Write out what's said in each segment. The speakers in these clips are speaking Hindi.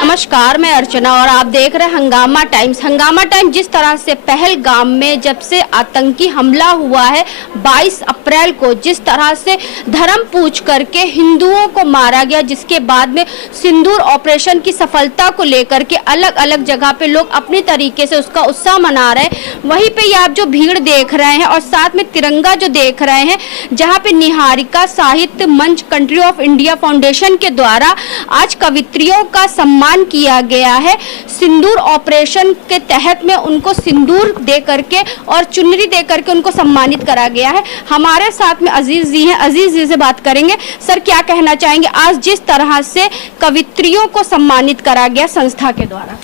नमस्कार, मैं अर्चना और आप देख रहे हैं हंगामा टाइम्स। हंगामा टाइम्स जिस तरह से पहलगाम में जब से आतंकी हमला हुआ है 22 अप्रैल को, जिस तरह से धर्म पूछ करके हिंदुओं को मारा गया, जिसके बाद में सिंदूर ऑपरेशन की सफलता को लेकर के अलग अलग जगह पे लोग अपनी तरीके से उसका उत्साह मना रहे हैं। वहीं पे ये आप जो भीड़ देख रहे हैं और साथ में तिरंगा जो देख रहे हैं, जहाँ पे निहारिका साहित्य मंच कंट्री ऑफ इंडिया फाउंडेशन के द्वारा आज कवित्रियों का सम्मान किया गया है। सिंदूर ऑपरेशन के तहत में उनको सिंदूर दे करके और चुनरी दे करके उनको सम्मानित करा गया है। हमारे साथ में अजीज जी हैं, अजीज जी से बात करेंगे। सर, क्या कहना चाहेंगे आज जिस तरह से कवित्रियों को सम्मानित करा गया संस्था के द्वारा?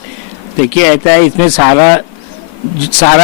देखिए, ऐसा है, इसमें सारा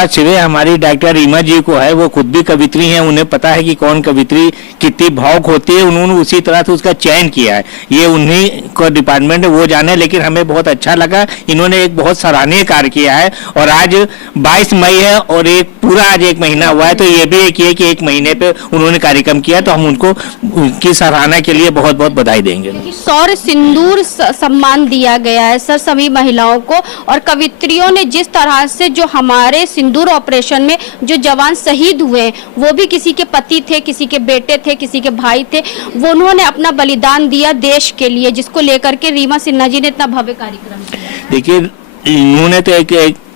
श्रेय हमारी डॉक्टर रीमा जी को है। वो खुद भी कवित्री हैं, उन्हें पता है कि कौन कवित्री कितनी भावुक होती है। उन्होंने उसी तरह से उसका चयन किया है। ये उन्हीं को डिपार्टमेंट है, वो जाने, लेकिन हमें बहुत अच्छा लगा। इन्होंने एक बहुत सराहनीय कार्य किया है। और आज 22 मई है और पूरा आज एक महीना हुआ है, तो ये भी एक है कि एक महीने पे उन्होंने कार्यक्रम किया, तो हम उनको उनकी सराहना के लिए बहुत बहुत बधाई देंगे। सौर सिंदूर सम्मान दिया गया है सर सभी महिलाओं को, और कवित्रियों ने जिस तरह से जो हमारे सिंदूर ऑपरेशन में जो जवान शहीद हुए, वो भी किसी के पति थे, किसी के बेटे थे, किसी के भाई थे, वो उन्होंने अपना बलिदान दिया देश के लिए, जिसको लेकर के रीमा सिन्हा जी ने इतना भव्य कार्यक्रम किया। देखिए, इन्होंने तो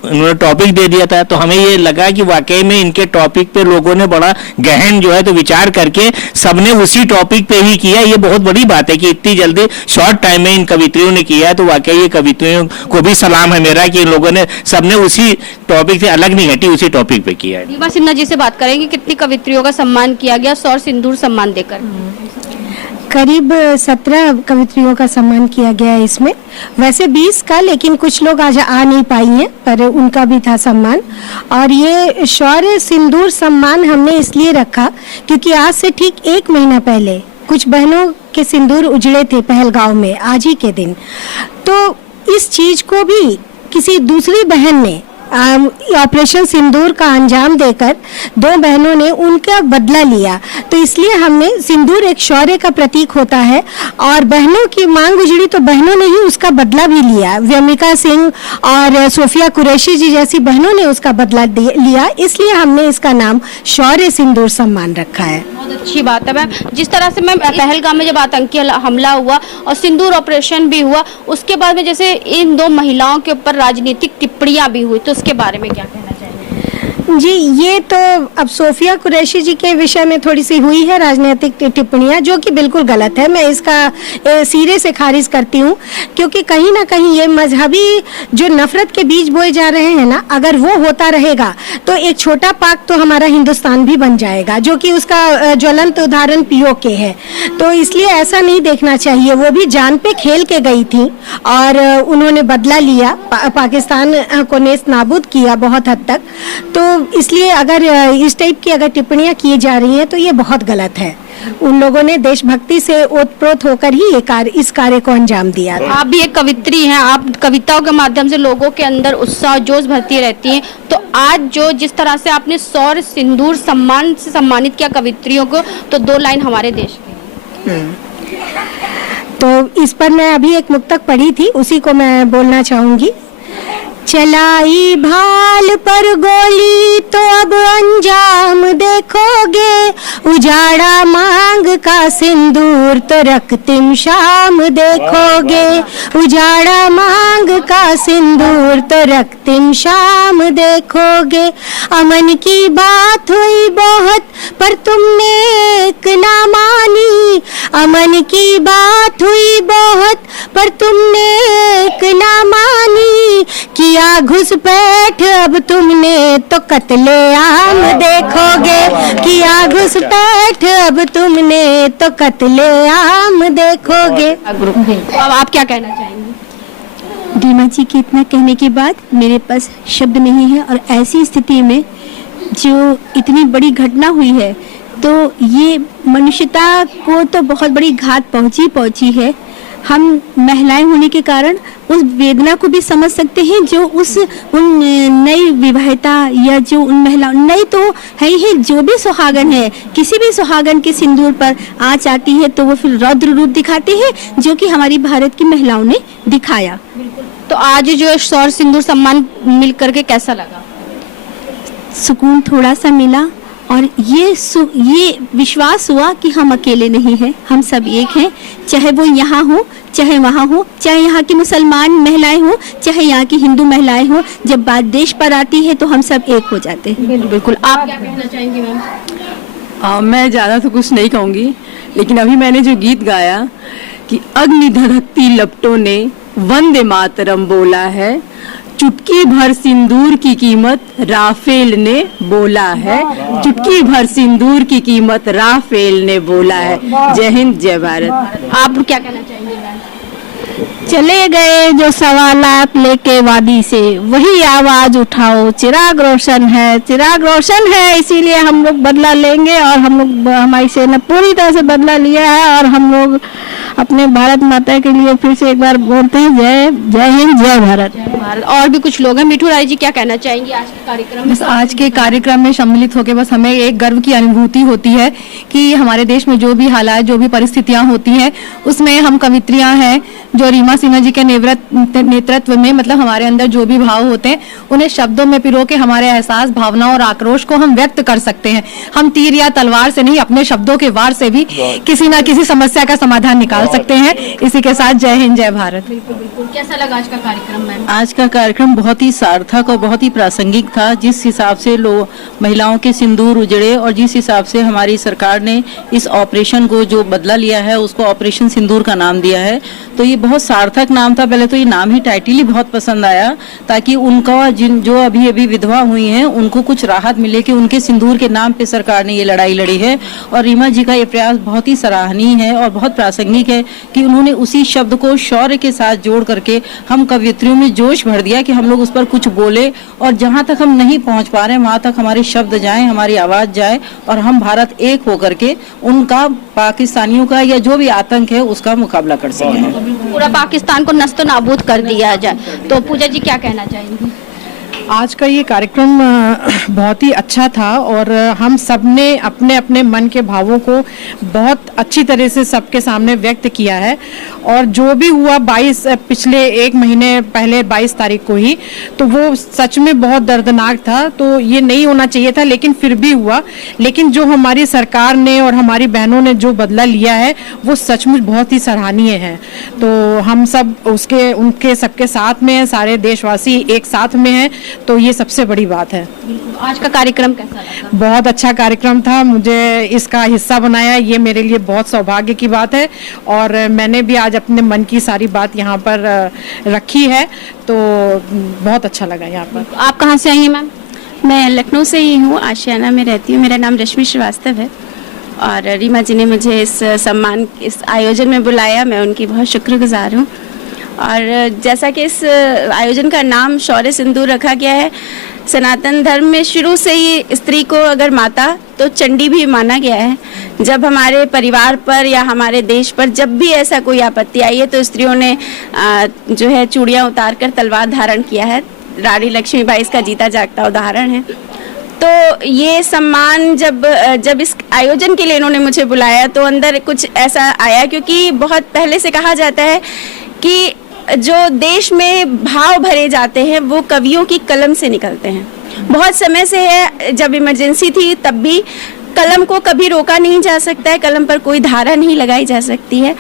उन्होंने टॉपिक दे दिया था, तो हमें ये लगा कि वाकई में इनके टॉपिक पे लोगों ने बड़ा गहन जो है तो विचार करके सबने उसी टॉपिक पे ही किया। ये बहुत बड़ी बात है कि इतनी जल्दी शॉर्ट टाइम में इन कवित्रियों ने किया है, तो वाकई ये कवित्रियों को भी सलाम है मेरा कि इन लोगों ने सबने उसी टॉपिक से अलग नहीं हटी, उसी टॉपिक पे किया है। रीमा सिन्हा जी से बात करेंगे, कितनी कवित्रियों का सम्मान किया गया सौर सिंदूर सम्मान देकर? करीब 17 कवित्रियों का सम्मान किया गया है इसमें, वैसे 20 का, लेकिन कुछ लोग आज आ नहीं पाई हैं, पर उनका भी था सम्मान। और ये शौर्य सिंदूर सम्मान हमने इसलिए रखा क्योंकि आज से ठीक 1 महीना पहले कुछ बहनों के सिंदूर उजड़े थे पहलगाम में आज ही के दिन। तो इस चीज को भी किसी दूसरी बहन ने ऑपरेशन सिंदूर का अंजाम देकर 2 बहनों ने उनका बदला लिया, तो इसलिए हमने सिंदूर एक शौर्य का प्रतीक होता है और बहनों की मांग उजड़ी तो बहनों ने ही उसका बदला भी लिया। व्यमिका सिंह और सोफिया कुरैशी जी जैसी बहनों ने उसका बदला लिया, इसलिए हमने इसका नाम शौर्य सिंदूर सम्मान रखा है। बहुत अच्छी बात है मैम। जिस तरह से मैम पहलगाम में जब आतंकी हमला हुआ और सिंदूर ऑपरेशन भी हुआ, उसके बाद में जैसे इन 2 महिलाओं के ऊपर राजनीतिक टिप्पणियां भी हुई, तो उसके बारे में क्या कहना चाहेंगे? जी, ये तो अब सोफिया कुरैशी जी के विषय में थोड़ी सी हुई है राजनीतिक टिप्पणियां, जो कि बिल्कुल गलत है। मैं इसका सिरे से खारिज करती हूँ, क्योंकि कहीं ना कहीं ये मजहबी जो नफरत के बीज बोए जा रहे हैं ना, अगर वो होता रहेगा तो एक छोटा पाक तो हमारा हिंदुस्तान भी बन जाएगा, जो कि उसका ज्वलंत उदाहरण पीओके है। तो इसलिए ऐसा नहीं देखना चाहिए। वो भी जान पे खेल के गई थी और उन्होंने बदला लिया, पाकिस्तान को नेस्त नाबूद किया बहुत हद तक। तो इसलिए अगर इस टाइप की अगर टिप्पणियां की जा रही हैं तो ये बहुत गलत है। उन लोगों ने देशभक्ति से ओतप्रोत होकर ही इस कार्य को अंजाम दिया। आप भी एक कवित्री हैं, आप कविताओं के माध्यम से लोगों के अंदर उत्साह जोश भरती रहती हैं, तो आज जो जिस तरह से आपने सौर सिंदूर सम्मान से सम्मानित किया कवित्रियों को, तो 2 लाइन हमारे देश की। तो इस पर मैं अभी एक मुक्तक पढ़ी थी, उसी को मैं बोलना चाहूंगी। चलाई भाल पर गोली तो अब अंजाम देखोगे, उजाड़ा मांग का सिंदूर तो रक्तिम शाम देखोगे, उजाड़ा मांग का सिंदूर तो रक्तिम शाम देखोगे। अमन की बात हुई बहुत पर तुमने एक ना मानी, अमन की बात हुई बहुत पर तुमने एक ना मानी। किया घुसपैठ अब तुमने तो कत्ले आम देखोगे, किया घुसपैठ अब तुमने तो कत्ले आम देखोगे। तो अब आप क्या कहना चाहेंगे? रीमा जी के इतना कहने के बाद मेरे पास शब्द नहीं है। और ऐसी स्थिति में जो इतनी बड़ी घटना हुई है तो ये मनुष्यता को तो बहुत बड़ी घात पहुंची है। हम महिलाएं होने के कारण उस वेदना को भी समझ सकते हैं जो उन नई विवाहिता या जो उन महिला नई तो है ही, जो भी सुहागन है, किसी भी सुहागन के सिंदूर पर आँच आती है तो वो फिर रौद्र रूप दिखाती है, जो कि हमारी भारत की महिलाओं ने दिखाया। तो आज जो शौर्य सिंदूर सम्मान मिल करके कैसा लगा? सुकून थोड़ा सा मिला और ये विश्वास हुआ कि हम अकेले नहीं हैं, हम सब एक हैं। चाहे वो यहाँ हो, चाहे वहाँ हो, चाहे यहाँ की मुसलमान महिलाएं हो, चाहे यहाँ की हिंदू महिलाएं हो, जब बात देश पर आती है तो हम सब एक हो जाते हैं। बिल्कुल। आप क्या कहना चाहेंगे मैम? मैं ज़्यादा तो कुछ नहीं कहूँगी, लेकिन अभी मैंने जो गीत गाया कि अग्नि धधकती लपटों ने वंदे मातरम बोला है, चुटकी भर सिंदूर की कीमत राफेल ने बोला है, चुटकी भर सिंदूर की कीमत राफेल ने बोला है। जय हिंद, जय भारत। आप क्या कहना चाहेंगे मैम? चले गए जो सवालात लेके वादी से, वही आवाज उठाओ, चिराग रोशन है इसीलिए हम लोग बदला लेंगे। और हम लोग, हमारी सेना पूरी तरह से बदला लिया है और हम लोग अपने भारत माता के लिए फिर से एक बार बोलते हैं जय हिंद, जय भारत। और भी कुछ लोग हैं। मिठू राय जी क्या कहना चाहेंगी आज के कार्यक्रम में? बस आज के कार्यक्रम में सम्मिलित होकर बस हमें एक गर्व की अनुभूति होती है कि हमारे देश में जो भी हालात, जो भी परिस्थितियां होती हैं, उसमें हम कवित्रियां हैं जो रीमा सिन्हा जी के नेतृत्व में, मतलब हमारे अंदर जो भी भाव होते हैं उन्हें शब्दों में पिरो के हमारे एहसास, भावनाओं और आक्रोश को हम व्यक्त कर सकते हैं। हम तीर या तलवार से नहीं, अपने शब्दों के वार से भी किसी ना किसी समस्या का समाधान निकाल सकते हैं। इसी के साथ जय हिंद, जय भारत। बिल्कुल। कैसा लगा आज का कार्यक्रम मैम? आज का कार्यक्रम बहुत ही सार्थक और बहुत ही प्रासंगिक था। जिस हिसाब से महिलाओं के सिंदूर उजड़े और जिस हिसाब से हमारी सरकार ने इस ऑपरेशन को जो बदला लिया है उसको ऑपरेशन सिंदूर का नाम दिया है, तो ये बहुत सार्थक नाम था। पहले तो ये नाम ही, टाइटल ही बहुत पसंद आया, ताकि उनका जो अभी विधवा हुई हैं उनको कुछ राहत मिले कि उनके सिंदूर के नाम पे सरकार ने ये लड़ाई लड़ी है। और रीमा जी का ये प्रयास बहुत ही सराहनीय है और बहुत प्रासंगिक है कि उन्होंने उसी शब्द को शौर्य के साथ जोड़ करके हम कवियत्रियों में जोश भर दिया कि हम लोग उस पर कुछ बोले, और जहाँ तक हम नहीं पहुँच पा रहे वहाँ तक हमारे शब्द जाएं, हमारी आवाज़ जाए और हम भारत एक होकर के उनका, पाकिस्तानियों का या जो भी आतंक है उसका मुकाबला कर सकें। पूरा पाकिस्तान को नस्तो नाबूद कर दिया जाए। तो पूजा जी क्या कहना चाहेंगी? आज का ये कार्यक्रम बहुत ही अच्छा था और हम सब ने अपने अपने मन के भावों को बहुत अच्छी तरह से सबके सामने व्यक्त किया है। और जो भी हुआ पिछले एक महीने पहले 22 तारीख को ही, तो वो सच में बहुत दर्दनाक था। तो ये नहीं होना चाहिए था, लेकिन फिर भी हुआ। लेकिन जो हमारी सरकार ने और हमारी बहनों ने जो बदला लिया है वो सचमुच बहुत ही सराहनीय है। तो हम सब उनके सबके साथ में हैं, सारे देशवासी एक साथ में हैं, तो ये सबसे बड़ी बात है। आज का कार्यक्रम कैसा लगा? बहुत अच्छा कार्यक्रम था। मुझे इसका हिस्सा बनाया, ये मेरे लिए बहुत सौभाग्य की बात है। और मैंने भी आज अपने मन की सारी बात यहाँ पर रखी है, तो बहुत अच्छा लगा यहाँ पर। आप कहाँ से आई हैं मैम? मैं लखनऊ से ही हूँ, आशियाना में रहती हूँ। मेरा नाम रश्मि श्रीवास्तव है और रीमा जी ने मुझे इस आयोजन में बुलाया, मैं उनकी बहुत शुक्रगुजार हूँ। और जैसा कि इस आयोजन का नाम शौर्य सिंदूर रखा गया है, सनातन धर्म में शुरू से ही स्त्री को अगर माता तो चंडी भी माना गया है। जब हमारे परिवार पर या हमारे देश पर जब भी ऐसा कोई आपत्ति आई है तो स्त्रियों ने जो है चूड़ियाँ उतार कर तलवार धारण किया है। रानी लक्ष्मीबाई इसका जीता जागता उदाहरण है। तो ये सम्मान जब इस आयोजन के लिए इन्होंने मुझे बुलाया तो अंदर कुछ ऐसा आया, क्योंकि बहुत पहले से कहा जाता है कि जो देश में भाव भरे जाते हैं वो कवियों की कलम से निकलते हैं। बहुत समय से है, जब इमरजेंसी थी तब भी कलम को कभी रोका नहीं जा सकता है, कलम पर कोई धारा नहीं लगाई जा सकती है।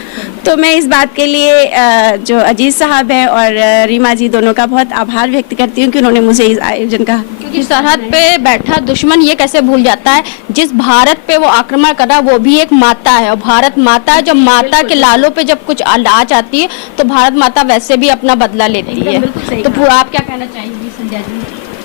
तो मैं इस बात के लिए जो अजीज साहब हैं और रीमा जी दोनों का बहुत आभार व्यक्त करती हूँ कि उन्होंने मुझे इस आयोजन का, क्योंकि सरहद पे बैठा दुश्मन ये कैसे भूल जाता है जिस भारत पे वो आक्रमण कर रहा वो भी एक माता है, और भारत माता है। जब माता के लालों पे जब कुछ आ जाती है तो भारत माता वैसे भी अपना बदला लेती है। तो आप क्या कहना चाहेंगी संध्या जी?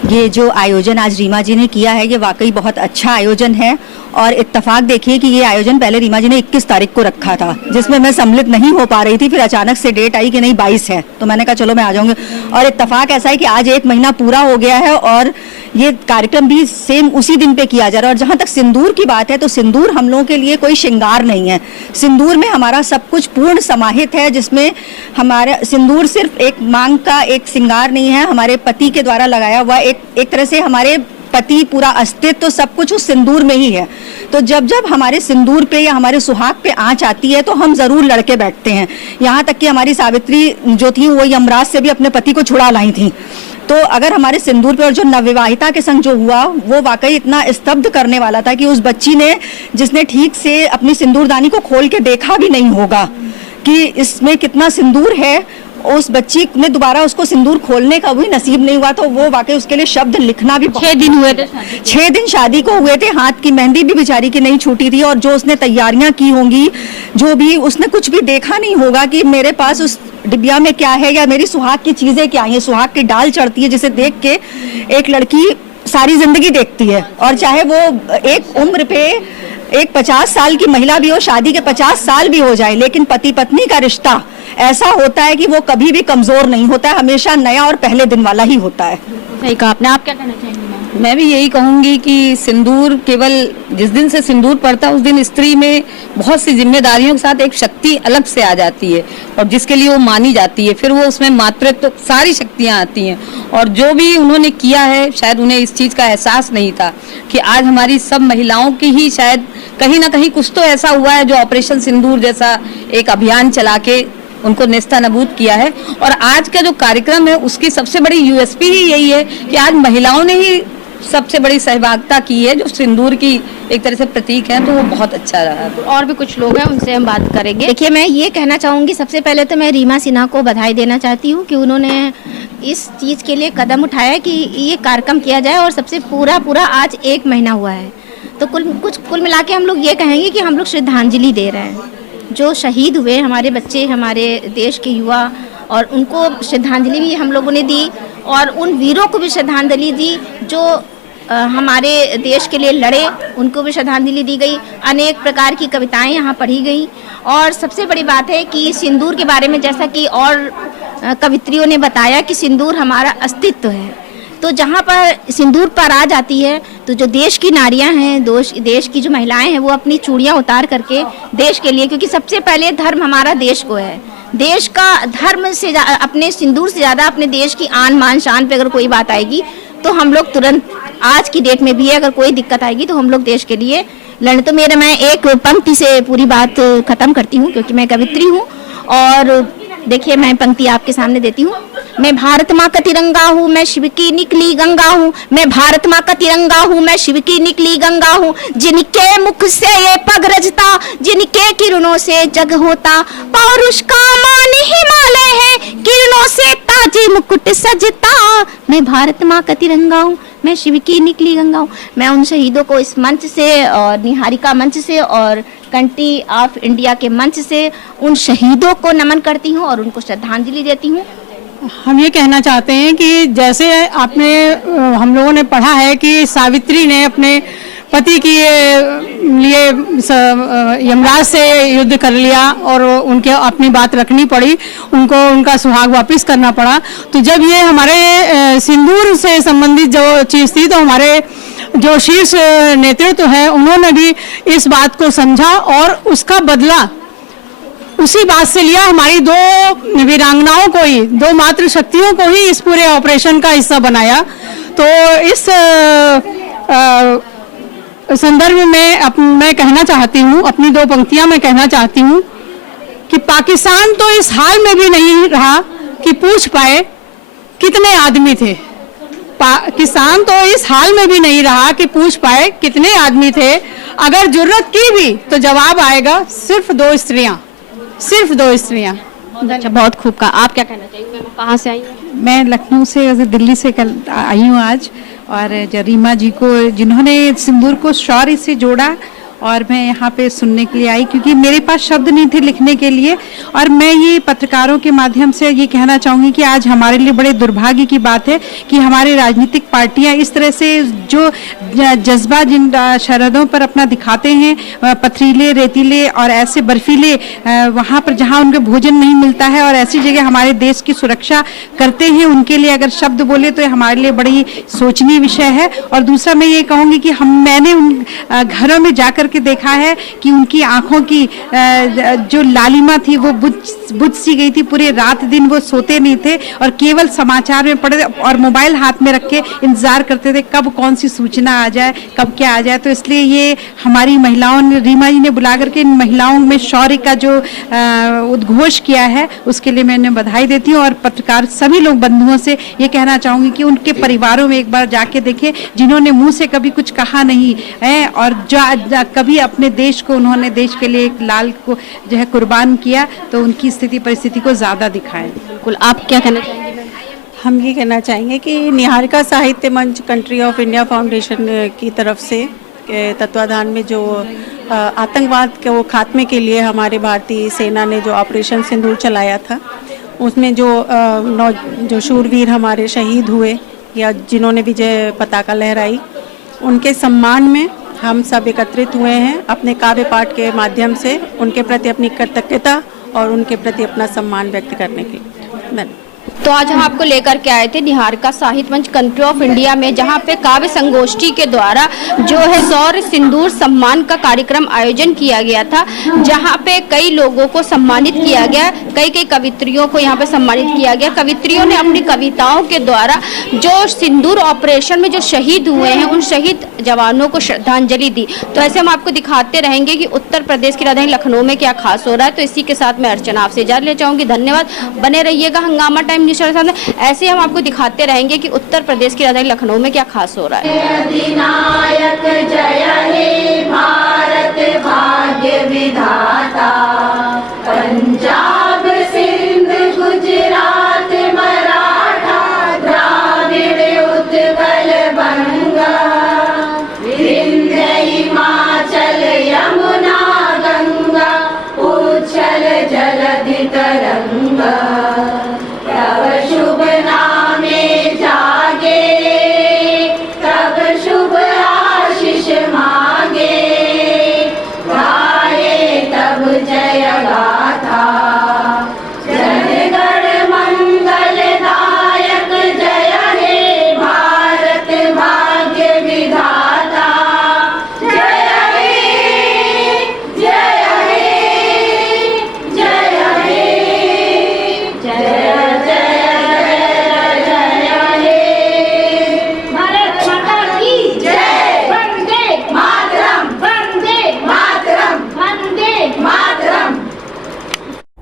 ये जो आयोजन आज रीमा जी ने किया है ये वाकई बहुत अच्छा आयोजन है, और इत्तेफाक देखिए कि ये आयोजन पहले रीमा जी ने 21 तारीख को रखा था, जिसमें मैं सम्मिलित नहीं हो पा रही थी। फिर अचानक से डेट आई कि नहीं 22 है, तो मैंने कहा चलो मैं आ जाऊंगी। और इत्तेफाक ऐसा है कि आज 1 महीना पूरा हो गया है और ये कार्यक्रम भी सेम उसी दिन पे किया जा रहा है। और जहाँ तक सिंदूर की बात है तो सिंदूर हम लोगों के लिए कोई श्रृंगार नहीं है, सिंदूर में हमारा सब कुछ पूर्ण समाहित है, जिसमें हमारा सिंदूर सिर्फ एक मांग का एक श्रृंगार नहीं है, हमारे पति के द्वारा लगाया हुआ एक तरह से हमारे पति पूरा अस्तित्व तो सब कुछ उस सिंदूर में ही है। तो जब जब हमारे सिंदूर पे या हमारे सुहाग पे आंच आती है तो हम जरूर लड़के बैठते हैं। यहाँ तक कि हमारी सावित्री जो थी वो यमराज से भी अपने पति को छुड़ा लाई थी। तो अगर हमारे सिंदूर पे और जो नवविवाहिता के संग जो हुआ वो वाकई इतना स्तब्ध करने वाला था कि उस बच्ची ने जिसने ठीक से अपनी सिंदूरदानी को खोल के देखा भी नहीं होगा कि इसमें कितना सिंदूर है, उस बच्ची ने दोबारा उसको सिंदूर खोलने का भी नसीब नहीं हुआ। तो वो वाकई उसके लिए शब्द लिखना भी 6 दिन हुए थे, 6 दिन शादी को हुए थे, हाथ की मेहंदी भी बेचारी की नहीं छूटी थी। और जो उसने तैयारियां की होंगी, जो भी उसने कुछ भी देखा नहीं होगा कि मेरे पास उस डिबिया में क्या है या मेरी सुहाग की चीजें क्या है। सुहाग की डाल चढ़ती है जिसे देख के एक लड़की सारी जिंदगी देखती है, और चाहे वो एक उम्र पे एक 50 साल की महिला भी हो, शादी के 50 साल भी हो जाए, लेकिन पति पत्नी का रिश्ता ऐसा होता है कि वो कभी भी कमजोर नहीं होता है, हमेशा नया और पहले दिन वाला ही होता है। सही कहा आपने। आप क्या कहना चाहेंगे? मैं भी यही कहूंगी कि सिंदूर केवल जिस दिन से सिंदूर पड़ता है उस दिन स्त्री में बहुत सी जिम्मेदारियों के साथ एक शक्ति अलग से आ जाती है, और जिसके लिए वो मानी जाती है। फिर वो उसमें मातृत्व तो सारी शक्तियां आती हैं, और जो भी उन्होंने किया है शायद उन्हें इस चीज का एहसास नहीं था कि आज हमारी सब महिलाओं की ही शायद कहीं ना कहीं कुछ तो ऐसा हुआ है जो ऑपरेशन सिंदूर जैसा एक अभियान चला के उनको नेस्तानाबूद किया है। और आज का जो कार्यक्रम है उसकी सबसे बड़ी यूएसपी ही यही है कि आज महिलाओं ने ही सबसे बड़ी सहभागिता की है, जो सिंदूर की एक तरह से प्रतीक है। तो वो बहुत अच्छा रहा। और भी कुछ लोग हैं, उनसे हम बात करेंगे। देखिए, मैं ये कहना चाहूँगी, सबसे पहले तो मैं रीमा सिन्हा को बधाई देना चाहती हूँ कि उन्होंने इस चीज़ के लिए कदम उठाया कि ये कार्यक्रम किया जाए, और सबसे पूरा आज 1 महीना हुआ है। तो कुल मिला के हम लोग ये कहेंगे कि हम लोग श्रद्धांजलि दे रहे हैं जो शहीद हुए हमारे बच्चे, हमारे देश के युवा, और उनको श्रद्धांजलि भी हम लोगों ने दी, और उन वीरों को भी श्रद्धांजलि दी जो हमारे देश के लिए लड़े, उनको भी श्रद्धांजलि दी गई। अनेक प्रकार की कविताएं यहाँ पढ़ी गई, और सबसे बड़ी बात है कि सिंदूर के बारे में जैसा कि और कवित्रियों ने बताया कि सिंदूर हमारा अस्तित्व है। तो जहाँ पर सिंदूर पर आ जाती है तो जो देश की नारियां हैं, देश की जो महिलाएं हैं, वो अपनी चूड़ियाँ उतार करके देश के लिए, क्योंकि सबसे पहले धर्म हमारा देश को है, देश का धर्म से अपने सिंदूर से ज़्यादा अपने देश की आन मान शान पे अगर कोई बात आएगी तो हम लोग तुरंत, आज की डेट में भी अगर कोई दिक्कत आएगी तो हम लोग देश के लिए लड़े। तो मैं एक पंक्ति से पूरी बात खत्म करती हूँ, क्योंकि मैं कवित्री हूँ। और देखिए, मैं पंक्ति आपके सामने देती हूँ। मैं भारत माँ का तिरंगा हूँ, मैं शिव की निकली गंगा हूँ। मैं भारत माँ का तिरंगा हूँ, मैं शिव की निकली गंगा हूँ। जिनके मुख से ये पग रजता, जिनके किरणों से जग होता, पौरुष का मान हिमालय है, किरणों से ताजे मुकुट सजता। मैं भारत माँ का तिरंगा हूँ, मैं शिव की निकली गंगा हूँ। मैं उन शहीदों को इस मंच से और निहारिका मंच से और कंट्री ऑफ इंडिया के मंच से उन शहीदों को नमन करती हूँ और उनको श्रद्धांजलि देती हूँ। हम ये कहना चाहते हैं कि जैसे आपने हम लोगों ने पढ़ा है कि सावित्री ने अपने पति के लिए यमराज से युद्ध कर लिया और उनके अपनी बात रखनी पड़ी, उनको उनका सुहाग वापस करना पड़ा। तो जब ये हमारे सिंदूर से संबंधित जो चीज़ थी, तो हमारे जो शीर्ष नेतृत्व है उन्होंने भी इस बात को समझा और उसका बदला उसी बात से लिया। हमारी 2 वीरांगनाओं को ही, 2 मातृ शक्तियों को ही इस पूरे ऑपरेशन का हिस्सा बनाया। तो इस संदर्भ में मैं कहना चाहती हूँ, अपनी 2 पंक्तियां मैं कहना चाहती हूँ कि पाकिस्तान तो इस हाल में भी नहीं रहा कि पूछ पाए कितने आदमी थे। पाकिस्तान तो इस हाल में भी नहीं रहा कि पूछ पाए कितने आदमी थे। अगर जरूरत की भी तो जवाब आएगा सिर्फ 2 स्त्रियां, सिर्फ 2 स्त्रियां। अच्छा, बहुत खूब कहा। आप क्या कहना चाहेंगे मैम, कहाँ से आई हैं? मैं लखनऊ से, दिल्ली से कल आई हूँ आज, और रीमा जी को जिन्होंने सिंदूर को शौर्य से जोड़ा, और मैं यहाँ पे सुनने के लिए आई क्योंकि मेरे पास शब्द नहीं थे लिखने के लिए। और मैं ये पत्रकारों के माध्यम से ये कहना चाहूँगी कि आज हमारे लिए बड़े दुर्भाग्य की बात है कि हमारे राजनीतिक पार्टियाँ इस तरह से जो जज्बा जिन सरहदों पर अपना दिखाते हैं, पथरीले, रेतीले और ऐसे बर्फीले वहाँ पर जहाँ उनको भोजन नहीं मिलता है, और ऐसी जगह हमारे देश की सुरक्षा करते हैं, उनके लिए अगर शब्द बोले तो हमारे लिए बड़ी सोचनीय विषय है। और दूसरा मैं ये कहूँगी कि मैंने उन घरों में जाकर के देखा है कि उनकी आंखों की जो लालिमा थी वो बुझ सी गई थी। पूरे रात दिन वो सोते नहीं थे और केवल समाचार में पढ़े और मोबाइल हाथ में रख के इंतजार करते थे कब कौन सी सूचना आ जाए, कब क्या आ जाए। तो इसलिए ये हमारी महिलाओं ने, रीमा जी ने बुला करके इन महिलाओं में शौर्य का जो उद्घोष किया है उसके लिए मैं उन्हें बधाई देती हूँ। और पत्रकार सभी लोग बंधुओं से ये कहना चाहूँगी कि उनके परिवारों में एक बार जाके देखें जिन्होंने मुंह से कभी कुछ कहा नहीं है, और कभी अपने देश को, उन्होंने देश के लिए एक लाल को जो है कुर्बान किया, तो उनकी स्थिति परिस्थिति को ज़्यादा दिखाएं। बिल्कुल, आप क्या कहना चाहेंगे? हम ये कहना चाहेंगे कि निहारिका साहित्य मंच कंट्री ऑफ इंडिया फाउंडेशन की तरफ से तत्वाधान में जो आतंकवाद के वो खात्मे के लिए हमारे भारतीय सेना ने जो ऑपरेशन सिंदूर चलाया था, उसमें जो शूरवीर हमारे शहीद हुए या जिन्होंने विजय पताका लहराई, उनके सम्मान में हम सब एकत्रित हुए हैं अपने काव्य पाठ के माध्यम से उनके प्रति अपनी कृतज्ञता और उनके प्रति अपना सम्मान व्यक्त करने के लिए। धन्यवाद। तो आज हम आपको लेकर के आए थे निहारिका साहित्य मंच कंट्री ऑफ इंडिया में, जहां पे काव्य संगोष्ठी के द्वारा जो है शौर्य सिंदूर सम्मान का कार्यक्रम आयोजन किया गया था, जहां पे कई लोगों को सम्मानित किया गया, कई कवित्रियों को यहां पे सम्मानित किया गया। कवित्रियों ने अपनी कविताओं के द्वारा जो सिंदूर ऑपरेशन में जो शहीद हुए हैं उन शहीद जवानों को श्रद्धांजलि दी। तो ऐसे हम आपको दिखाते रहेंगे कि उत्तर प्रदेश की राजधानी लखनऊ में क्या खास हो रहा है। तो इसी के साथ मैं अर्चना आपसे इजाजत ले चाहूंगी। धन्यवाद, बने रहिएगा हंगामा टाइम न्यूज़ के साथ। ऐसे हम आपको दिखाते रहेंगे कि उत्तर प्रदेश की राजधानी लखनऊ में क्या खास हो रहा है। अधिनायक जय हे भारत भाग्य विधाता, पंजाब सिंध गुजरात मराठा द्राविड़ उत्कल बंगा, विंध्य हिमाचल यमुना गंगा, उच्छल जलधि तरंगा, तब शुभ नामे जागे, तब शुभ आशीष मांगे, गाए तब जय गाथा, जनगण मंगल दायक जय हे भारत भाग्य विधाता, जय हे जय हे जय हे जय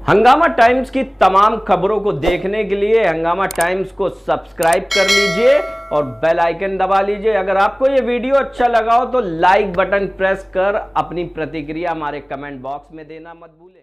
हंगामा टाइम्स की तमाम खबरों को देखने के लिए हंगामा टाइम्स को सब्सक्राइब कर लीजिए और बेल आइकन दबा लीजिए। अगर आपको ये वीडियो अच्छा लगा हो तो लाइक बटन प्रेस कर अपनी प्रतिक्रिया हमारे कमेंट बॉक्स में देना मत भूलें।